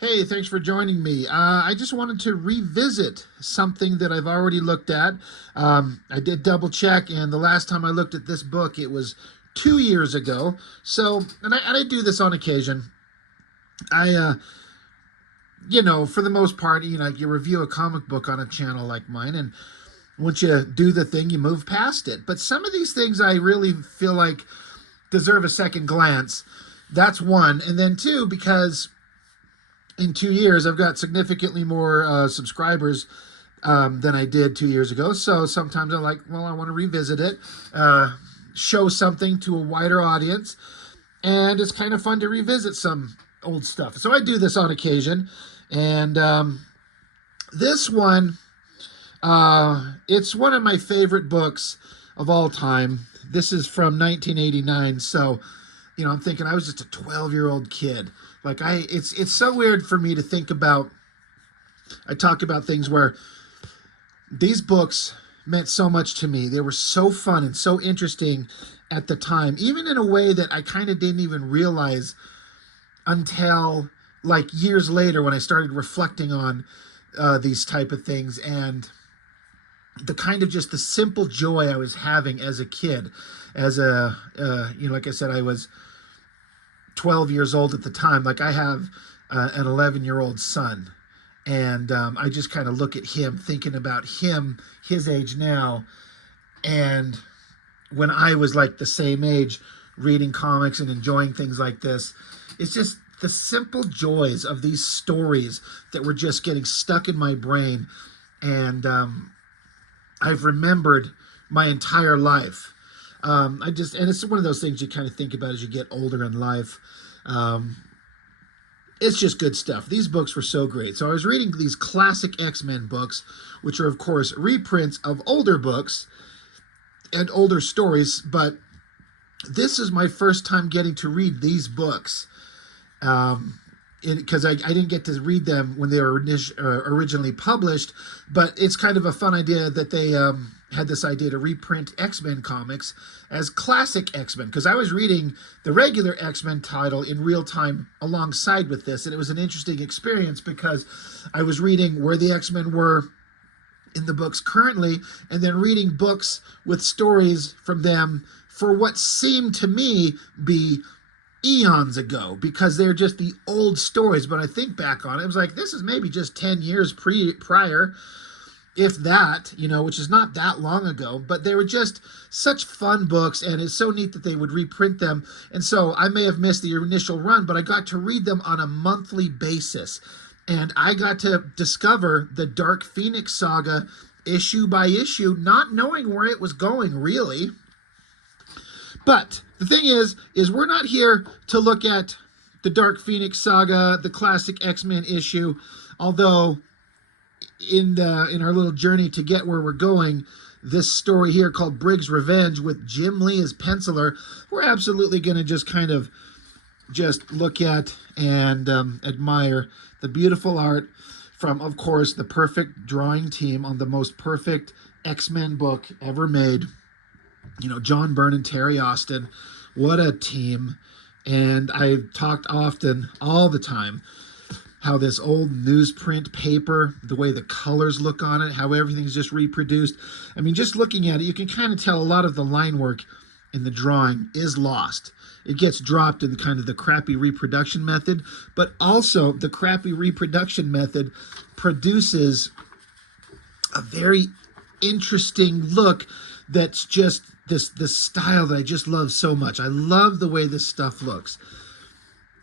Hey, thanks for joining me. I just wanted to revisit something that I've already looked at. I did double check, and the last time I looked at this book, it was 2 years ago. So, and I do this on occasion. I, for the most part, you review a comic book on a channel like mine, and once you do the thing, you move past it. But some of these things I really feel like deserve a second glance. That's one. And then two, because in 2 years, I've got significantly more subscribers than I did 2 years ago. So sometimes I'm like, well, I want to revisit it, show something to a wider audience, and it's kind of fun to revisit some old stuff. So I do this on occasion, and this one, it's one of my favorite books of all time. This is from 1989, so I'm thinking I was just a 12-year-old kid. Like it's so weird for me to think about. I talk about things where these books meant so much to me. They were so fun and so interesting at the time, even in a way that I kind of didn't even realize until like years later when I started reflecting on these type of things and the kind of just the simple joy I was having as a kid, as a like I said, I was 12 years old at the time. Like I have an 11-year-old son, and I just kind of look at him, thinking about him, his age now, and when I was like the same age, reading comics and enjoying things like this. It's just the simple joys of these stories that were just getting stuck in my brain, and I've remembered my entire life. And it's one of those things you kind of think about as you get older in life. It's just good stuff. These books were so great. So I was reading these classic X-Men books, which are, of course, reprints of older books and older stories. But this is my first time getting to read these books. Because I didn't get to read them when they were originally published, but it's kind of a fun idea that they had this idea to reprint X-Men comics as classic X-Men, because I was reading the regular X-Men title in real time alongside with this, and it was an interesting experience because I was reading where the X-Men were in the books currently, and then reading books with stories from them for what seemed to me be eons ago, because they're just the old stories. But I think back on it, it was like, this is maybe just 10 years prior, if that, which is not that long ago. But they were just such fun books, and it's so neat that they would reprint them. And so I may have missed the initial run, but I got to read them on a monthly basis, and I got to discover the Dark Phoenix saga issue by issue, not knowing where it was going really. But the thing is we're not here to look at the Dark Phoenix saga, the classic X-Men issue, although in our little journey to get where we're going, this story here called Briggs' Revenge with Jim Lee as penciler, we're absolutely going to just kind of just look at and admire the beautiful art from, of course, the perfect drawing team on the most perfect X-Men book ever made. John Byrne and Terry Austin, what a team. And I've talked often, all the time, how this old newsprint paper, the way the colors look on it, how everything's just reproduced. I mean, just looking at it, you can kind of tell a lot of the line work in the drawing is lost. It gets dropped in kind of the crappy reproduction method, but also the crappy reproduction method produces a very interesting look that's just this style that I just love so much. I love the way this stuff looks.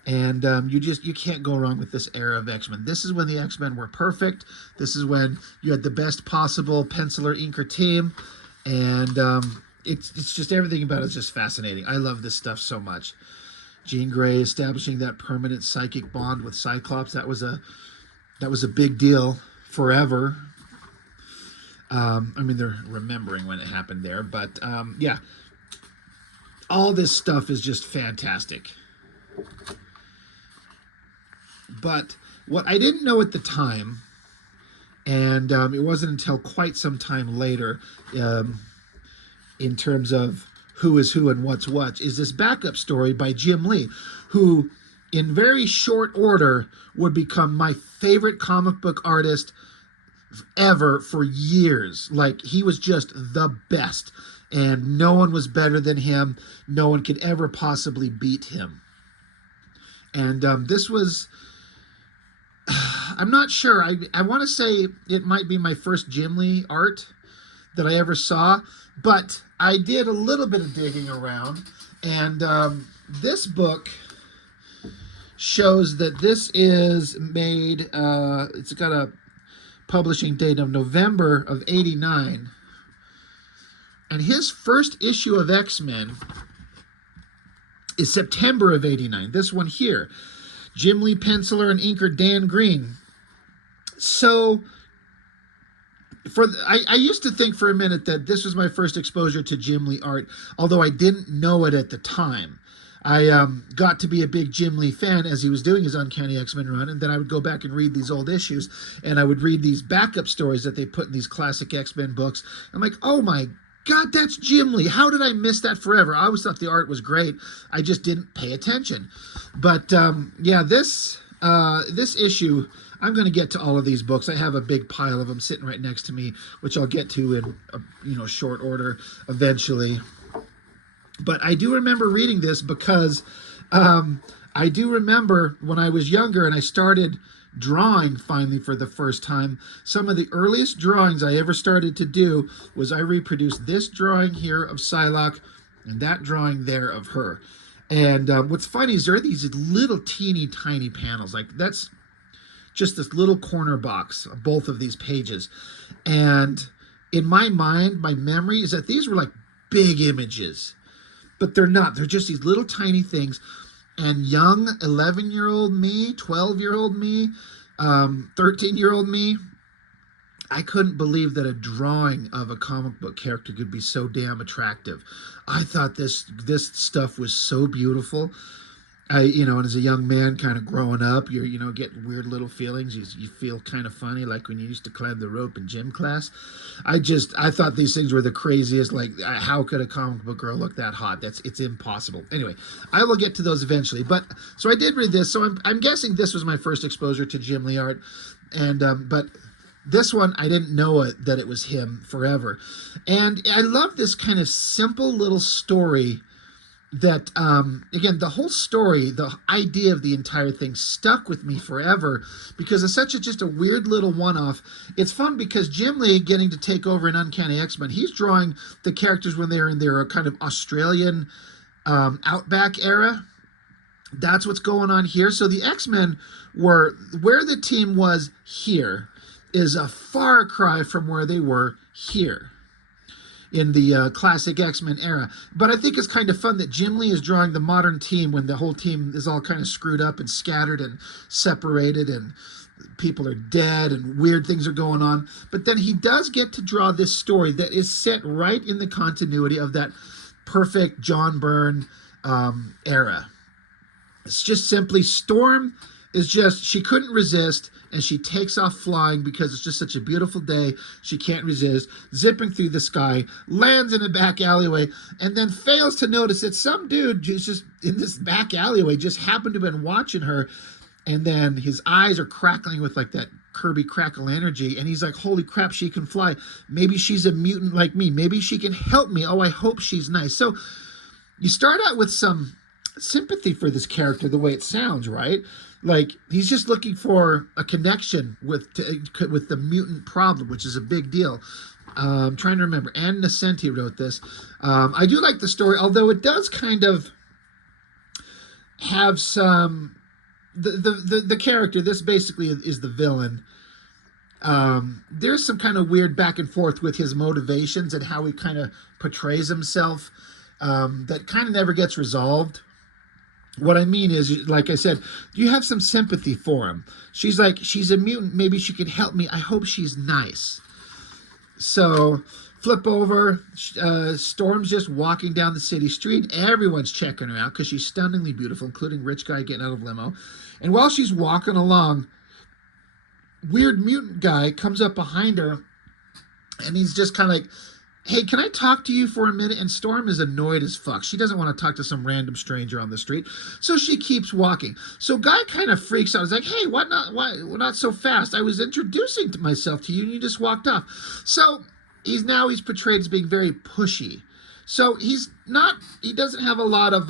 And you can't go wrong with this era of X-Men. This is when the X-Men were perfect. This is when you had the best possible penciler inker team. And it's just everything about it is just fascinating. I love this stuff so much. Jean Grey establishing that permanent psychic bond with Cyclops. That was a big deal forever. I mean, they're remembering when it happened there, but yeah, all this stuff is just fantastic. But what I didn't know at the time, and it wasn't until quite some time later, in terms of who is who and what's what, is this backup story by Jim Lee, who in very short order, would become my favorite comic book artist ever for years. Like, he was just the best, and no one was better than him. No one could ever possibly beat him. And this was, I'm not sure. I want to say it might be my first Jim Lee art that I ever saw, but I did a little bit of digging around, and this book shows that this is made, it's got a publishing date of November of '89, and his first issue of X-Men is September of '89. This one here, Jim Lee penciler and inker Dan Green. So I used to think for a minute that this was my first exposure to Jim Lee art, although I didn't know it at the time. I got to be a big Jim Lee fan as he was doing his Uncanny X-Men run, and then I would go back and read these old issues, and I would read these backup stories that they put in these classic X-Men books. I'm like, oh my God, that's Jim Lee. How did I miss that forever? I always thought the art was great. I just didn't pay attention. But yeah, this issue, I'm going to get to all of these books. I have a big pile of them sitting right next to me, which I'll get to in short order eventually. But I do remember reading this because I do remember when I was younger and I started drawing finally for the first time. Some of the earliest drawings I ever started to do was I reproduced this drawing here of Psylocke and that drawing there of her. And what's funny is there are these little teeny tiny panels. Like, that's just this little corner box of both of these pages. And in my mind, my memory is that these were like big images. But they're not. They're just these little tiny things. And young 11-year-old me, 12-year-old me, 13-year-old me, I couldn't believe that a drawing of a comic book character could be so damn attractive. I thought this stuff was so beautiful. And as a young man kind of growing up, you get weird little feelings. You feel kind of funny, like when you used to climb the rope in gym class. I thought these things were the craziest. Like, how could a comic book girl look that hot? It's impossible. Anyway, I will get to those eventually. But so I did read this. So I'm guessing this was my first exposure to Jim Lee art. And but this one, I didn't know that it was him forever. And I love this kind of simple little story that, again, the whole story, the idea of the entire thing stuck with me forever because it's just a weird little one-off. It's fun because Jim Lee getting to take over in Uncanny X-Men, he's drawing the characters when they're in their kind of Australian outback era. That's what's going on here. So the X-Men were, where the team was here is a far cry from where they were here in the classic X-Men era. But I think it's kind of fun that Jim Lee is drawing the modern team when the whole team is all kind of screwed up and scattered and separated and people are dead and weird things are going on. But then he does get to draw this story that is set right in the continuity of that perfect John Byrne era. It's just simply Storm is just, she couldn't resist, and she takes off flying because it's just such a beautiful day. She can't resist, zipping through the sky, lands in a back alleyway, and then fails to notice that some dude just in this back alleyway just happened to have been watching her, and then his eyes are crackling with like that Kirby crackle energy, and he's like, holy crap, she can fly. Maybe she's a mutant like me. Maybe she can help me. Oh, I hope she's nice. So you start out with some sympathy for this character, the way it sounds, right? Like, he's just looking for a connection with the mutant problem, which is a big deal. I'm trying to remember. Ann Nesenti wrote this. I do like the story, although it does kind of have some... The character, this basically is the villain. There's some kind of weird back and forth with his motivations and how he kind of portrays himself that kind of never gets resolved. What I mean is, like I said, you have some sympathy for him. She's like, she's a mutant. Maybe she can help me. I hope she's nice. So flip over. Storm's just walking down the city street. Everyone's checking her out because she's stunningly beautiful, including rich guy getting out of limo. And while she's walking along, weird mutant guy comes up behind her, and he's just kind of like, hey, can I talk to you for a minute? And Storm is annoyed as fuck. She doesn't want to talk to some random stranger on the street. So she keeps walking. So Guy kind of freaks out. He's like, hey, why not so fast? I was introducing myself to you and you just walked off. So he's portrayed as being very pushy. So he doesn't have a lot of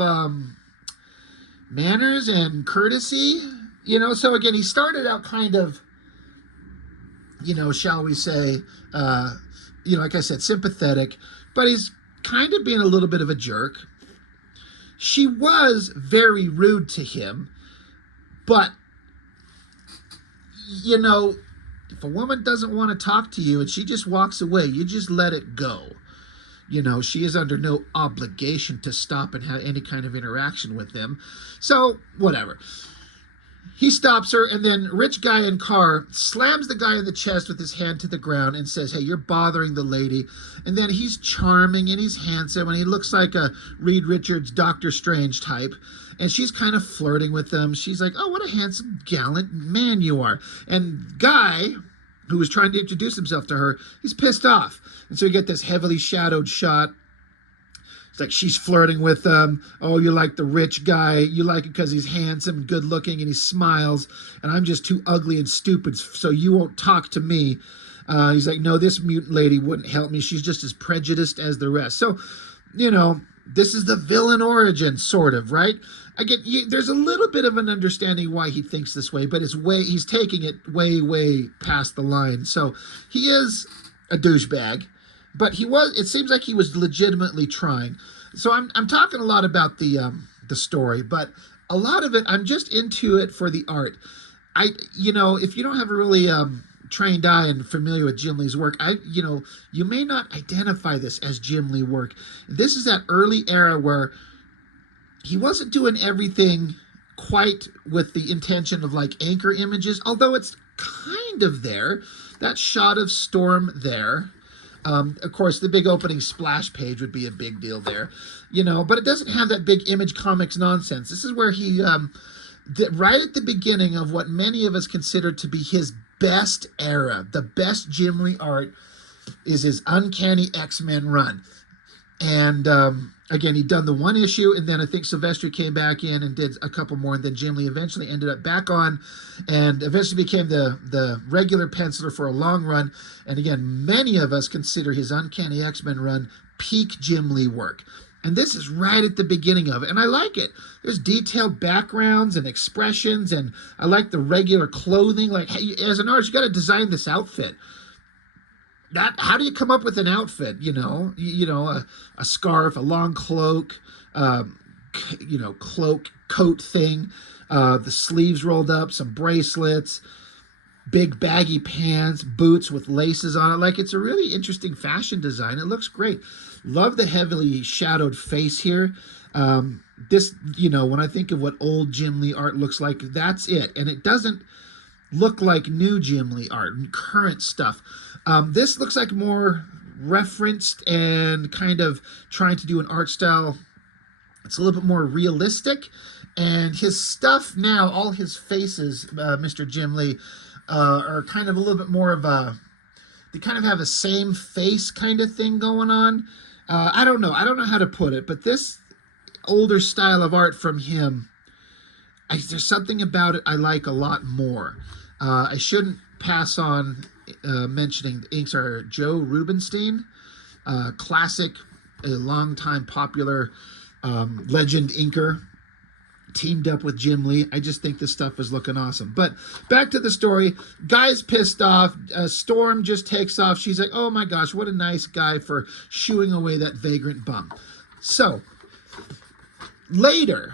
manners and courtesy, So again, he started out kind of, shall we say, like I said, sympathetic, but he's kind of being a little bit of a jerk. She was very rude to him, but, if a woman doesn't want to talk to you and she just walks away, you just let it go. She is under no obligation to stop and have any kind of interaction with him. So, whatever. He stops her, and then rich guy in car slams the guy in the chest with his hand to the ground and says, hey, you're bothering the lady. And then he's charming and he's handsome and he looks like a Reed Richards Doctor Strange type. And she's kind of flirting with him. She's like, oh, what a handsome, gallant man you are. And Guy, who was trying to introduce himself to her, he's pissed off. And so you get this heavily shadowed shot. It's like she's flirting with him. Oh, you like the rich guy. You like it because he's handsome and good looking and he smiles. And I'm just too ugly and stupid, so you won't talk to me. He's like, no, this mutant lady wouldn't help me. She's just as prejudiced as the rest. So, this is the villain origin, sort of, right? Again, there's a little bit of an understanding why he thinks this way, but he's taking it way, way past the line. So he is a douchebag. But it seems like he was legitimately trying. So I'm talking a lot about the story, but a lot of it, I'm just into it for the art. If you don't have a really trained eye and familiar with Jim Lee's work, you may not identify this as Jim Lee work. This is that early era where he wasn't doing everything quite with the intention of like anchor images, although it's kind of there. That shot of Storm there. Of course, the big opening splash page would be a big deal there, but it doesn't have that big Image Comics nonsense. This is where he, right at the beginning of what many of us consider to be his best era, the best Jim Lee art, is his Uncanny X-Men run. And again, he'd done the one issue, and then I think Silvestri came back in and did a couple more, and then Jim Lee eventually ended up back on and eventually became the regular penciler for a long run. And again, many of us consider his Uncanny X-Men run peak Jim Lee work. And this is right at the beginning of it, and I like it. There's detailed backgrounds and expressions, and I like the regular clothing. Like, hey, as an artist, you got to design this outfit. How do you come up with an outfit? A scarf, a long cloak, coat thing, the sleeves rolled up, some bracelets, big baggy pants, boots with laces on it. Like, it's a really interesting fashion design. It looks great. Love the heavily shadowed face here. This, when I think of what old Jim Lee art looks like, that's it. And it doesn't look like new Jim Lee art, current stuff. This looks like more referenced and kind of trying to do an art style. It's a little bit more realistic. And his stuff now, all his faces, Mr. Jim Lee, are kind of a little bit more of they kind of have a same face kind of thing going on. I don't know how to put it, but this older style of art from him, there's something about it I like a lot more. I shouldn't pass on mentioning the inks are Joe Rubinstein, classic, a long-time popular legend inker, teamed up with Jim Lee. I just think this stuff is looking awesome. But back to the story. Guy's pissed off. Storm just takes off. She's like, oh my gosh, what a nice guy for shooing away that vagrant bum. So, later,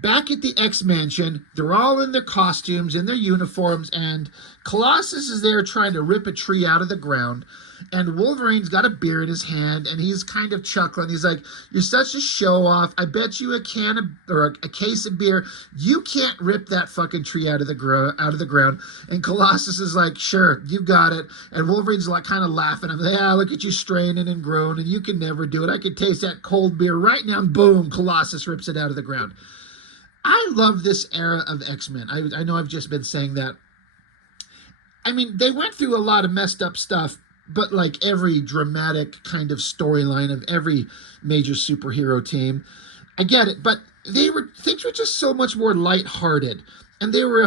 back at the X-Mansion, they're all in their costumes, in their uniforms, and Colossus is there trying to rip a tree out of the ground, and Wolverine's got a beer in his hand, and he's kind of chuckling. He's like, you're such a show-off. I bet you a case of beer. You can't rip that fucking tree out of the ground. And Colossus is like, sure, you got it. And Wolverine's like kind of laughing. I'm like, yeah, look at you straining and groaning. You can never do it. I can taste that cold beer right now. And boom, Colossus rips it out of the ground. I love this era of X-Men. I know I've just been saying that. I mean, they went through a lot of messed up stuff but like every dramatic kind of storyline of every major superhero team. I get it, but things were just so much more lighthearted. And they were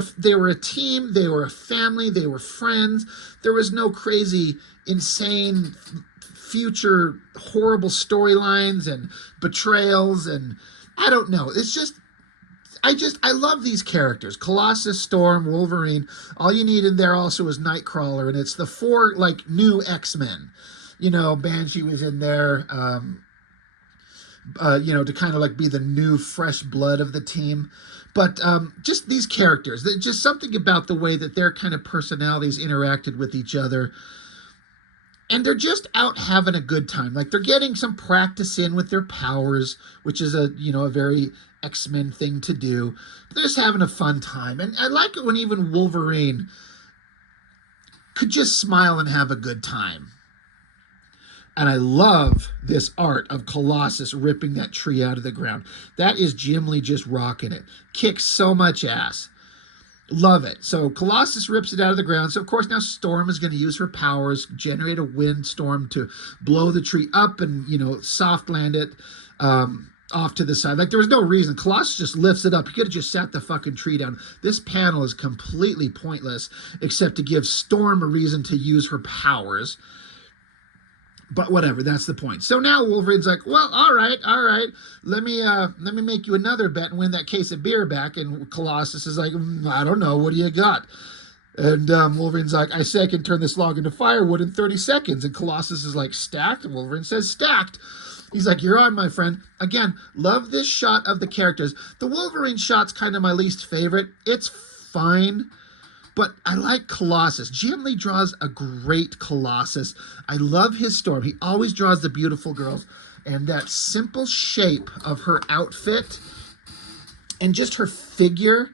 a team, they were a family, they were friends. There was no crazy, insane future horrible storylines and betrayals, and I don't know. It's just I love these characters. Colossus, Storm, Wolverine. All you need in there also is Nightcrawler, and it's the four like new X-Men. You know, Banshee was in there, you know, to kind of like be the new fresh blood of the team. But just these characters, just something about the way that their kind of personalities interacted with each other. And they're just out having a good time. Like they're getting some practice in with their powers, which is a, you know, a very X-Men thing to do. But they're just having a fun time. And I like it when even Wolverine could just smile and have a good time. And I love this art of Colossus ripping that tree out of the ground. That is Jim Lee just rocking it. Kicks so much ass. Love it. So Colossus rips it out of the ground. So, of course, now Storm is going to use her powers, generate a windstorm to blow the tree up and, you know, soft land it off to the side. Like, there was no reason. Colossus just lifts it up. He could have just sat the fucking tree down. This panel is completely pointless, except to give Storm a reason to use her powers. But whatever, that's the point. So now Wolverine's like, well, all right. Let me make you another bet and win that case of beer back. And Colossus is like, I don't know. What do you got? And Wolverine's like, I say I can turn this log into firewood in 30 seconds. And Colossus is like, stacked? And Wolverine says, stacked. He's like, you're on, my friend. Again, love this shot of the characters. The Wolverine shot's kind of my least favorite. It's fine. But I like Colossus. Jim Lee draws a great Colossus. I love his Storm. He always draws the beautiful girls. And that simple shape of her outfit and just her figure.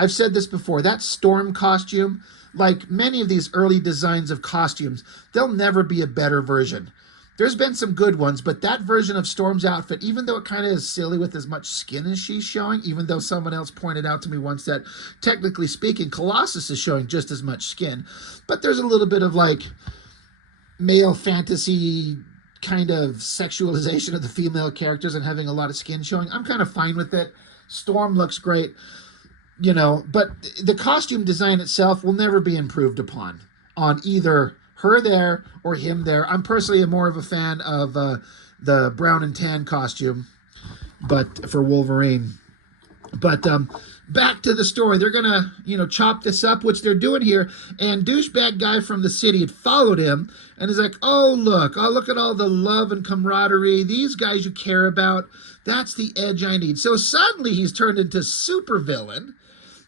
I've said this before. That Storm costume, like many of these early designs of costumes, there'll never be a better version. There's been some good ones, but that version of Storm's outfit, even though it kind of is silly with as much skin as she's showing, even though someone else pointed out to me once that, technically speaking, Colossus is showing just as much skin, but there's a little bit of, like, male fantasy kind of sexualization of the female characters and having a lot of skin showing. I'm kind of fine with it. Storm looks great, you know, but the costume design itself will never be improved upon on either her there or him there. I'm personally more of a fan of the brown and tan costume, but for Wolverine. But back to the story. They're gonna, you know, chop this up, which they're doing here. And douchebag guy from the city had followed him and is like, oh look at all the love and camaraderie. These guys you care about. That's the edge I need. So suddenly he's turned into supervillain.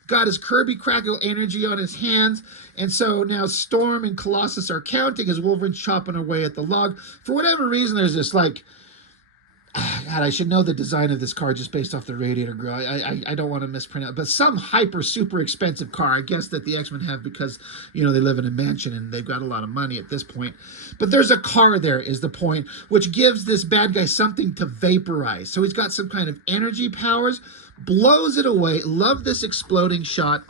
Got his Kirby Crackle energy on his hands. And so now Storm and Colossus are counting as Wolverine's chopping away at the log. For whatever reason, there's this like, God, I should know the design of this car just based off the radiator grill. I don't want to mispronounce, but some hyper super expensive car, I guess, that the X-Men have because, you know, they live in a mansion and they've got a lot of money at this point. But there's a car there is the point, which gives this bad guy something to vaporize. So he's got some kind of energy powers, blows it away. Love this exploding shot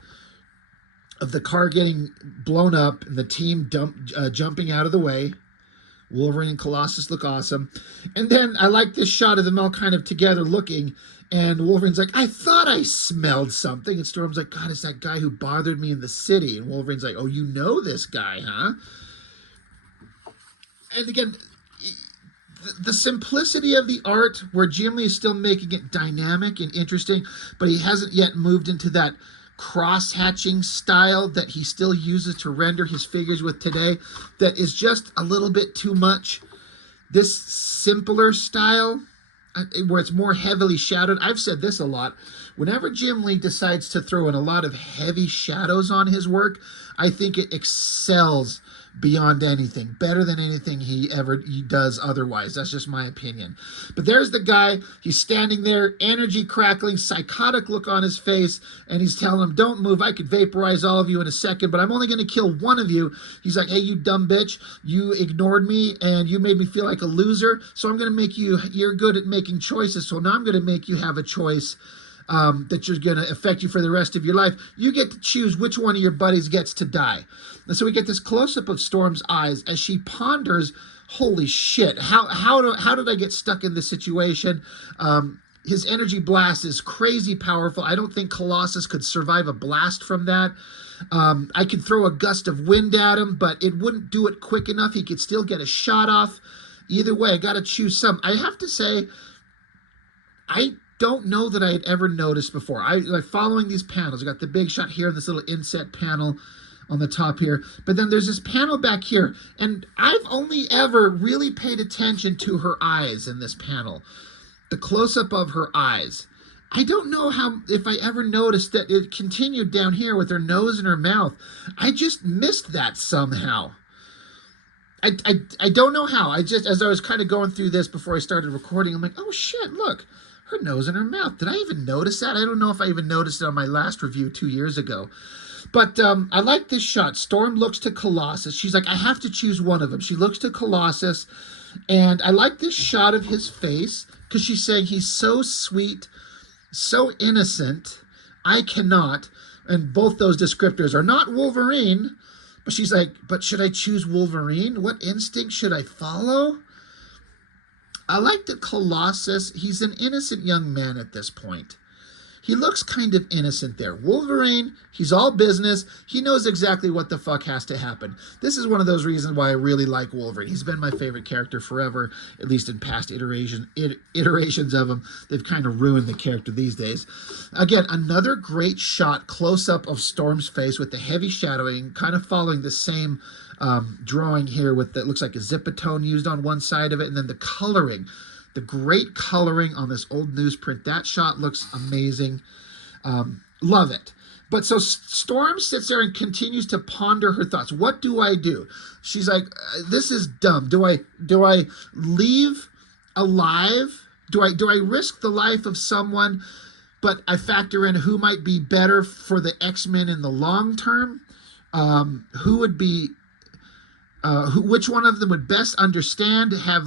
of the car getting blown up and the team jumping out of the way. Wolverine and Colossus look awesome. And then I like this shot of them all kind of together looking. And Wolverine's like, I thought I smelled something. And Storm's like, God, it's that guy who bothered me in the city. And Wolverine's like, oh, you know this guy, huh? And again, the simplicity of the art where Jim Lee is still making it dynamic and interesting, but he hasn't yet moved into that cross-hatching style that he still uses to render his figures with today, that is just a little bit too much. This simpler style, where it's more heavily shadowed, I've said this a lot, whenever Jim Lee decides to throw in a lot of heavy shadows on his work, I think it excels beyond anything, better than anything he does otherwise. That's just my opinion. But there's the guy, he's standing there, energy crackling, psychotic look on his face, and he's telling him, don't move, I could vaporize all of you in a second, but I'm only going to kill one of you. He's like, hey, you dumb bitch, you ignored me, and you made me feel like a loser, so I'm going to make you, you're good at making choices, so now I'm going to make you have a choice. that you're going to affect you for the rest of your life. You get to choose which one of your buddies gets to die. And so we get this close-up of Storm's eyes as she ponders, holy shit, how did I get stuck in this situation? His energy blast is crazy powerful. I don't think Colossus could survive a blast from that. I could throw a gust of wind at him, but it wouldn't do it quick enough. He could still get a shot off. Either way, I got to choose some. I have to say, I don't know that I had ever noticed before. Like following these panels, I got the big shot here and this little inset panel on the top here. But then there's this panel back here, and I've only ever really paid attention to her eyes in this panel. The close-up of her eyes. I don't know if I ever noticed that it continued down here with her nose and her mouth. I just missed that somehow. I don't know how. As I was kind of going through this before I started recording, I'm like, oh shit, look, her nose and her mouth. Did I even notice that? I don't know if I even noticed it on my last review 2 years ago. But I like this shot. Storm looks to Colossus. She's like, I have to choose one of them. She looks to Colossus, and I like this shot of his face because she's saying he's so sweet, so innocent, I cannot, and both those descriptors are not Wolverine, but she's like, but should I choose Wolverine? What instinct should I follow? I like that Colossus, he's an innocent young man at this point. He looks kind of innocent there. Wolverine, he's all business. He knows exactly what the fuck has to happen. This is one of those reasons why I really like Wolverine. He's been my favorite character forever, at least in past iterations of him. They've kind of ruined the character these days. Again, another great shot, close-up of Storm's face with the heavy shadowing, kind of following the same drawing here with that looks like a zipatone used on one side of it, and then the coloring. The great coloring on this old newsprint. That shot looks amazing. Love it. But so Storm sits there and continues to ponder her thoughts. What do I do? She's like, this is dumb. Do I leave alive? Do I risk the life of someone, but I factor in who might be better for the X-Men in the long term? Who would be, which one of them would best understand, have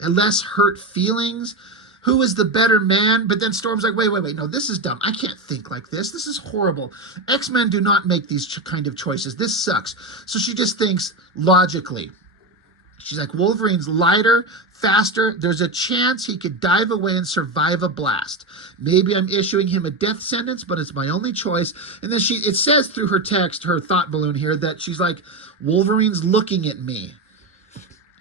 less hurt feelings? Who is the better man? But then Storm's like, wait, no, this is dumb. I can't think like this. This is horrible. X-Men do not make these kind of choices. This sucks. So she just thinks logically. She's like, Wolverine's lighter, faster. There's a chance he could dive away and survive a blast. Maybe I'm issuing him a death sentence, but it's my only choice. And then it says through her text, her thought balloon here, that she's like, Wolverine's looking at me.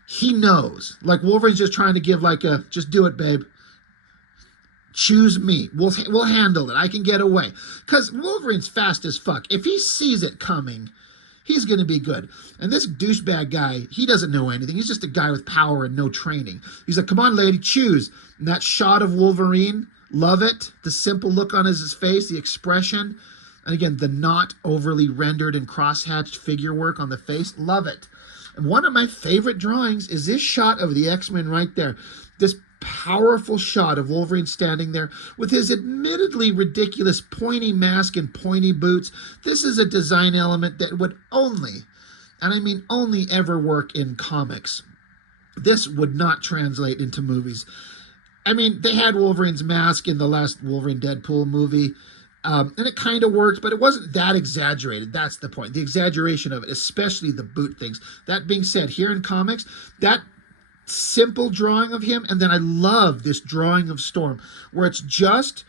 He knows. Like, Wolverine's just trying to give like a, just do it, babe. Choose me. We'll handle it. I can get away. Because Wolverine's fast as fuck. If he sees it coming, he's going to be good. And this douchebag guy, he doesn't know anything. He's just a guy with power and no training. He's like, come on, lady, choose. And that shot of Wolverine, love it. The simple look on his face, the expression. And again, the not overly rendered and cross-hatched figure work on the face, love it. And one of my favorite drawings is this shot of the X-Men right there. This powerful shot of Wolverine standing there with his admittedly ridiculous pointy mask and pointy boots. This is a design element that would only, and I mean only, ever work in comics. This would not translate into movies. I mean, they had Wolverine's mask in the last Wolverine Deadpool movie. And it kind of worked, but it wasn't that exaggerated. That's the point. The exaggeration of it, especially the boot things. That being said, here in comics, that simple drawing of him, and then I love this drawing of Storm, where it's just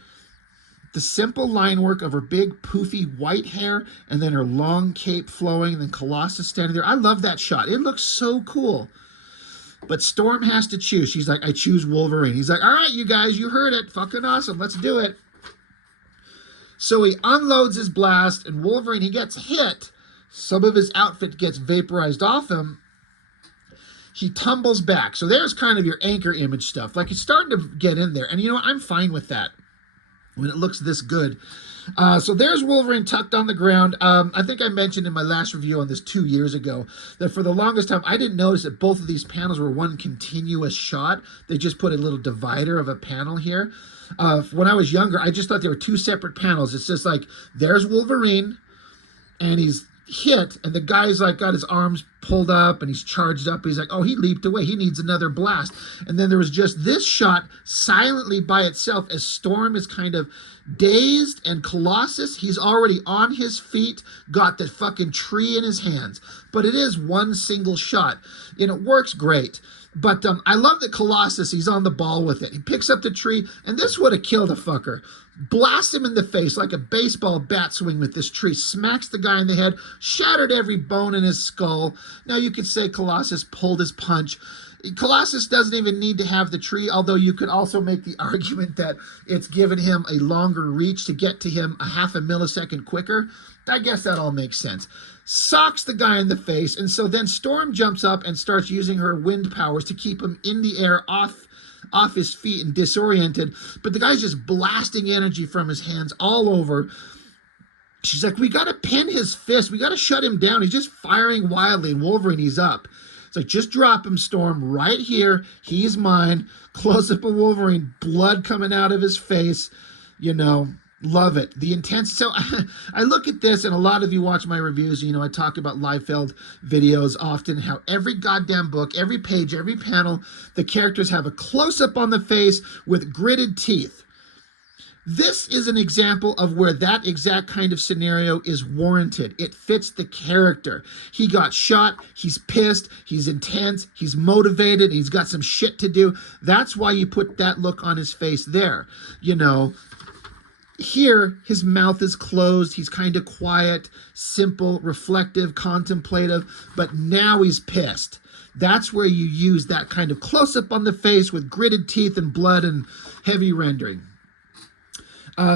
the simple line work of her big, poofy white hair, and then her long cape flowing, and then Colossus standing there. I love that shot. It looks so cool. But Storm has to choose. She's like, I choose Wolverine. He's like, all right, you guys, you heard it. Fucking awesome. Let's do it. So he unloads his blast, and Wolverine, he gets hit. Some of his outfit gets vaporized off him. He tumbles back. So there's kind of your anchor image stuff. Like, it's starting to get in there. And you know what? I'm fine with that when it looks this good. So there's Wolverine tucked on the ground. I think I mentioned in my last review on this 2 years ago that for the longest time, I didn't notice that both of these panels were one continuous shot. They just put a little divider of a panel here. When I was younger, I just thought they were two separate panels. It's just like, there's Wolverine, and he's hit, and the guy's like got his arms pulled up and he's charged up. He's like, oh, he leaped away. He needs another blast. And then there was just this shot silently by itself as Storm is kind of dazed, and Colossus, he's already on his feet, got the fucking tree in his hands. But it is one single shot, and it works great. But I love that Colossus, he's on the ball with it. He picks up the tree, and this would have killed a fucker. Blasts him in the face like a baseball bat swing with this tree, smacks the guy in the head, shattered every bone in his skull. Now you could say Colossus pulled his punch. Colossus doesn't even need to have the tree, although you could also make the argument that it's given him a longer reach to get to him a half a millisecond quicker. I guess that all makes sense. Socks the guy in the face, and so then Storm jumps up and starts using her wind powers to keep him in the air off his feet and disoriented, but the guy's just blasting energy from his hands all over. She's like, we got to pin his fist. We got to shut him down. He's just firing wildly, and Wolverine, he's up. It's like, just drop him, Storm, right here. He's mine. Close up of Wolverine, blood coming out of his face. You know, love it. The intense. So I look at this, and a lot of you watch my reviews. You know, I talk about Liefeld videos often, how every goddamn book, every page, every panel, the characters have a close-up on the face with gritted teeth. This is an example of where that exact kind of scenario is warranted. It fits the character. He got shot, he's pissed, he's intense, he's motivated, he's got some shit to do. That's why you put that look on his face there. You know, here, his mouth is closed. He's kind of quiet, simple, reflective, contemplative, but now he's pissed. That's where you use that kind of close-up on the face with gritted teeth and blood and heavy rendering.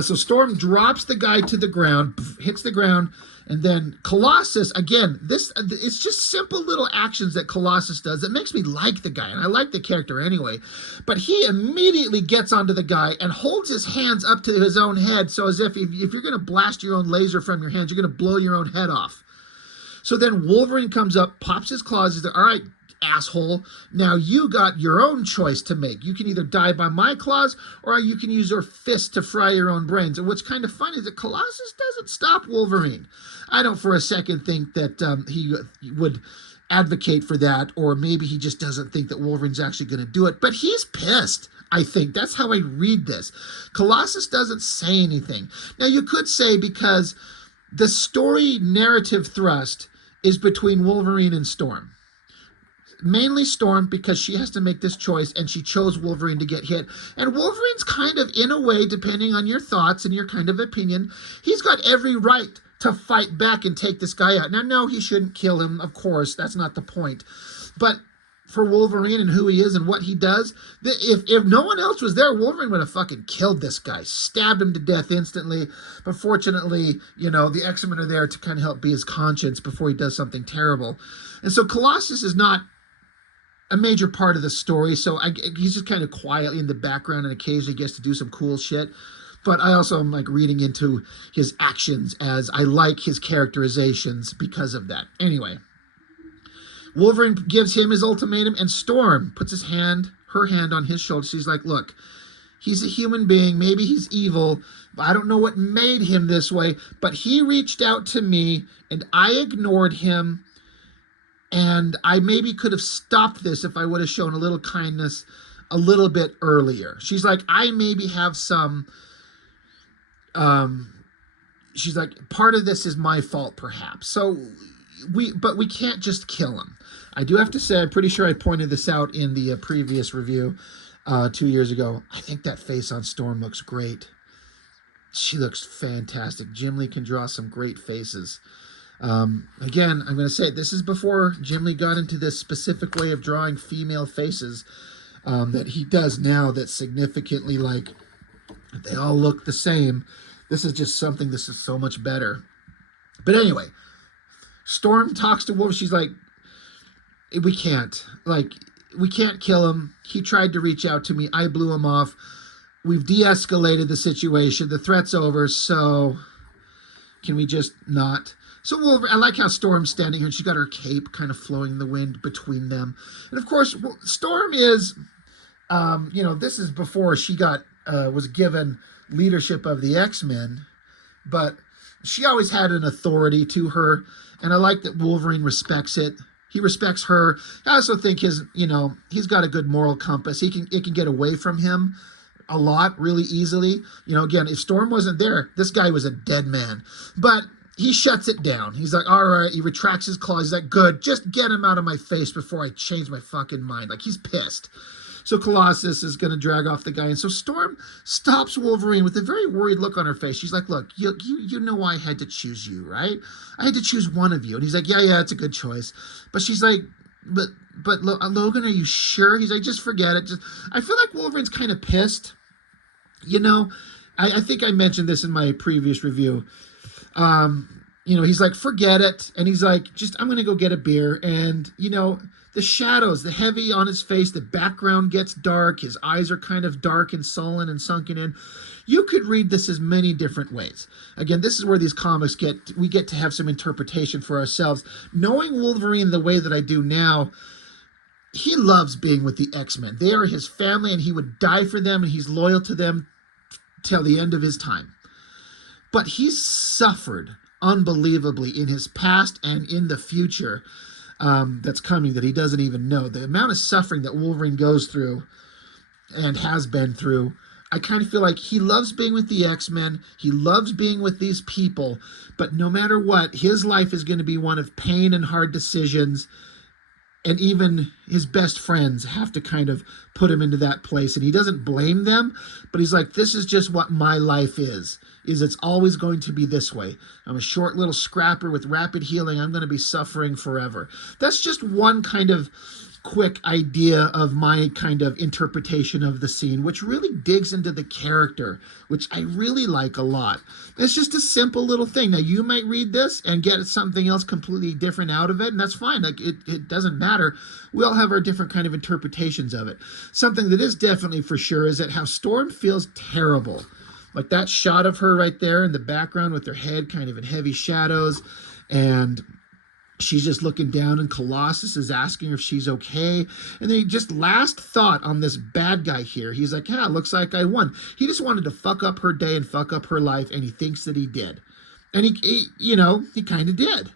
So Storm drops the guy to the ground, hits the ground, and then Colossus, again, it's just simple little actions that Colossus does that makes me like the guy, and I like the character anyway. But he immediately gets onto the guy and holds his hands up to his own head, so as if you're going to blast your own laser from your hands, you're going to blow your own head off. So then Wolverine comes up, pops his claws, he's like, all right, asshole, now you got your own choice to make. You can either die by my claws, or you can use your fist to fry your own brains. And what's kind of funny is that Colossus doesn't stop Wolverine. I don't for a second think that he would advocate for that, or maybe he just doesn't think that Wolverine's actually going to do it, but he's pissed. I think that's how I read this. Colossus doesn't say anything. Now you could say because the story narrative thrust is between Wolverine and Storm. Mainly Storm, because she has to make this choice, and she chose Wolverine to get hit. And Wolverine's kind of, in a way, depending on your thoughts and your kind of opinion, he's got every right to fight back and take this guy out. Now, no, he shouldn't kill him, of course. That's not the point. But for Wolverine and who he is and what he does, if no one else was there, Wolverine would have fucking killed this guy, stabbed him to death instantly. But fortunately, you know, the X-Men are there to kind of help be his conscience before he does something terrible. And so Colossus is not a major part of the story, so he's just kind of quietly in the background and occasionally gets to do some cool shit. But I also am like reading into his actions, as I like his characterizations because of that. Anyway, Wolverine gives him his ultimatum, and Storm puts her hand on his shoulder. She's like, look, he's a human being, maybe he's evil, I don't know what made him this way, but he reached out to me and I ignored him. And I maybe could have stopped this if I would have shown a little kindness a little bit earlier. She's like, I maybe have some, she's like, part of this is my fault, perhaps. So but we can't just kill him. I do have to say, I'm pretty sure I pointed this out in the previous review 2 years ago. I think that face on Storm looks great. She looks fantastic. Jim Lee can draw some great faces. Again, I'm going to say this is before Jim Lee got into this specific way of drawing female faces that he does now that's significantly like they all look the same. This is just something this is so much better. But anyway, Storm talks to Wolf. She's like, we can't kill him. He tried to reach out to me. I blew him off. We've de-escalated the situation. The threat's over. So can we just not? So Wolverine, I like how Storm's standing here, and she's got her cape kind of flowing in the wind between them. And of course, Storm is, this is before she was given leadership of the X-Men. But she always had an authority to her, and I like that Wolverine respects it. He respects her. I also think he's got a good moral compass. It can get away from him a lot really easily. Again, if Storm wasn't there, this guy was a dead man. But he shuts it down. He's like, all right, he retracts his claws. He's like, good, just get him out of my face before I change my fucking mind. Like, he's pissed. So Colossus is going to drag off the guy. And so Storm stops Wolverine with a very worried look on her face. She's like, look, you know why I had to choose you, right? I had to choose one of you. And he's like, yeah, it's a good choice. But she's like, but Logan, are you sure? He's like, just forget it. I feel like Wolverine's kind of pissed. I think I mentioned this in my previous review. He's like, forget it. And he's like, I'm going to go get a beer. And, the shadows, the heavy on his face, the background gets dark. His eyes are kind of dark and sullen and sunken in. You could read this as many different ways. Again, this is where these comics we get to have some interpretation for ourselves. Knowing Wolverine the way that I do now, he loves being with the X-Men. They are his family, and he would die for them, and he's loyal to them till the end of his time. But he's suffered unbelievably in his past and in the future that's coming that he doesn't even know. The amount of suffering that Wolverine goes through and has been through, I kind of feel like he loves being with the X-Men. He loves being with these people. But no matter what, his life is going to be one of pain and hard decisions. And even his best friends have to kind of put him into that place. And he doesn't blame them, but he's like, this is just what my life is it's always going to be this way. I'm a short little scrapper with rapid healing. I'm going to be suffering forever. That's just one kind of quick idea of my kind of interpretation of the scene, which really digs into the character, which I really like a lot. It's just a simple little thing. Now, you might read this and get something else completely different out of it, and that's fine. Like, it doesn't matter. We all have our different kind of interpretations of it. Something that is definitely for sure is that how Storm feels terrible. Like that shot of her right there in the background with her head kind of in heavy shadows, and she's just looking down, and Colossus is asking her if she's okay. And then just last thought on this bad guy here. He's like, yeah, looks like I won. He just wanted to fuck up her day and fuck up her life, and he thinks that he did. And he kind of did.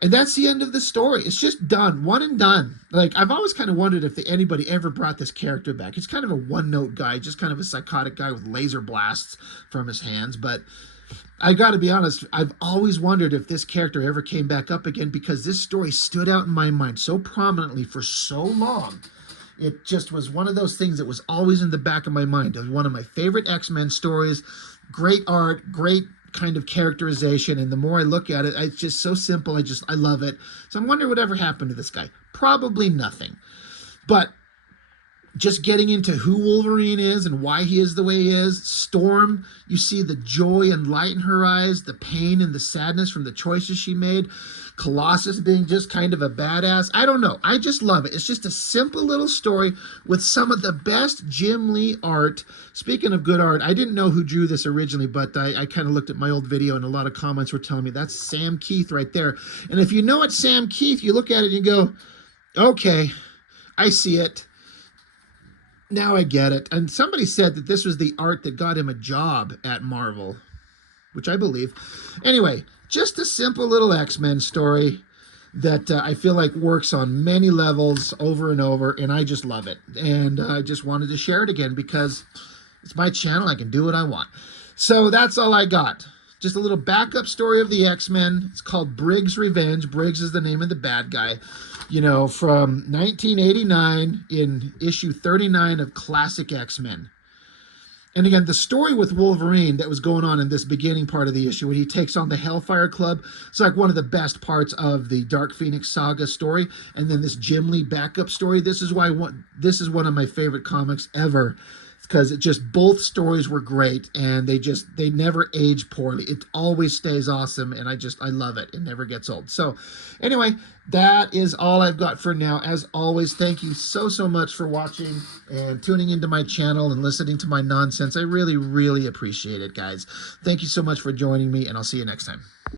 And that's the end of the story. It's just done. One and done. Like, I've always kind of wondered if anybody ever brought this character back. He's kind of a one-note guy, just kind of a psychotic guy with laser blasts from his hands. But I got to be honest, I've always wondered if this character ever came back up again, because this story stood out in my mind so prominently for so long. It just was one of those things that was always in the back of my mind. It was one of my favorite X-Men stories. Great art, great kind of characterization, and the more I look at it, it's just so simple. I love it. So I'm wondering whatever happened to this guy. Probably nothing. But just getting into who Wolverine is and why he is the way he is. Storm, you see the joy and light in her eyes, the pain and the sadness from the choices she made. Colossus being just kind of a badass. I don't know. I just love it. It's just a simple little story with some of the best Jim Lee art. Speaking of good art, I didn't know who drew this originally, but I kind of looked at my old video, and a lot of comments were telling me that's Sam Keith right there. And if you know it's Sam Keith, you look at it and you go, okay, I see it. Now I get it. And somebody said that this was the art that got him a job at Marvel, which I believe. Anyway, just a simple little X-Men story that I feel like works on many levels over and over, and I just love it. And I just wanted to share it again because it's my channel. I can do what I want. So that's all I got. Just a little backup story of the X-Men. It's called Briggs' Revenge. Briggs is the name of the bad guy. From 1989 in issue 39 of Classic X-Men. And again, the story with Wolverine that was going on in this beginning part of the issue when he takes on the Hellfire Club, it's like one of the best parts of the Dark Phoenix saga story. And then this Jim Lee backup story. This is one of my favorite comics ever, because both stories were great, and they never age poorly. It always stays awesome, and I love it. It never gets old. So anyway, that is all I've got for now. As always, thank you so much for watching and tuning into my channel and listening to my nonsense. I really, really appreciate it, guys. Thank you so much for joining me, and I'll see you next time.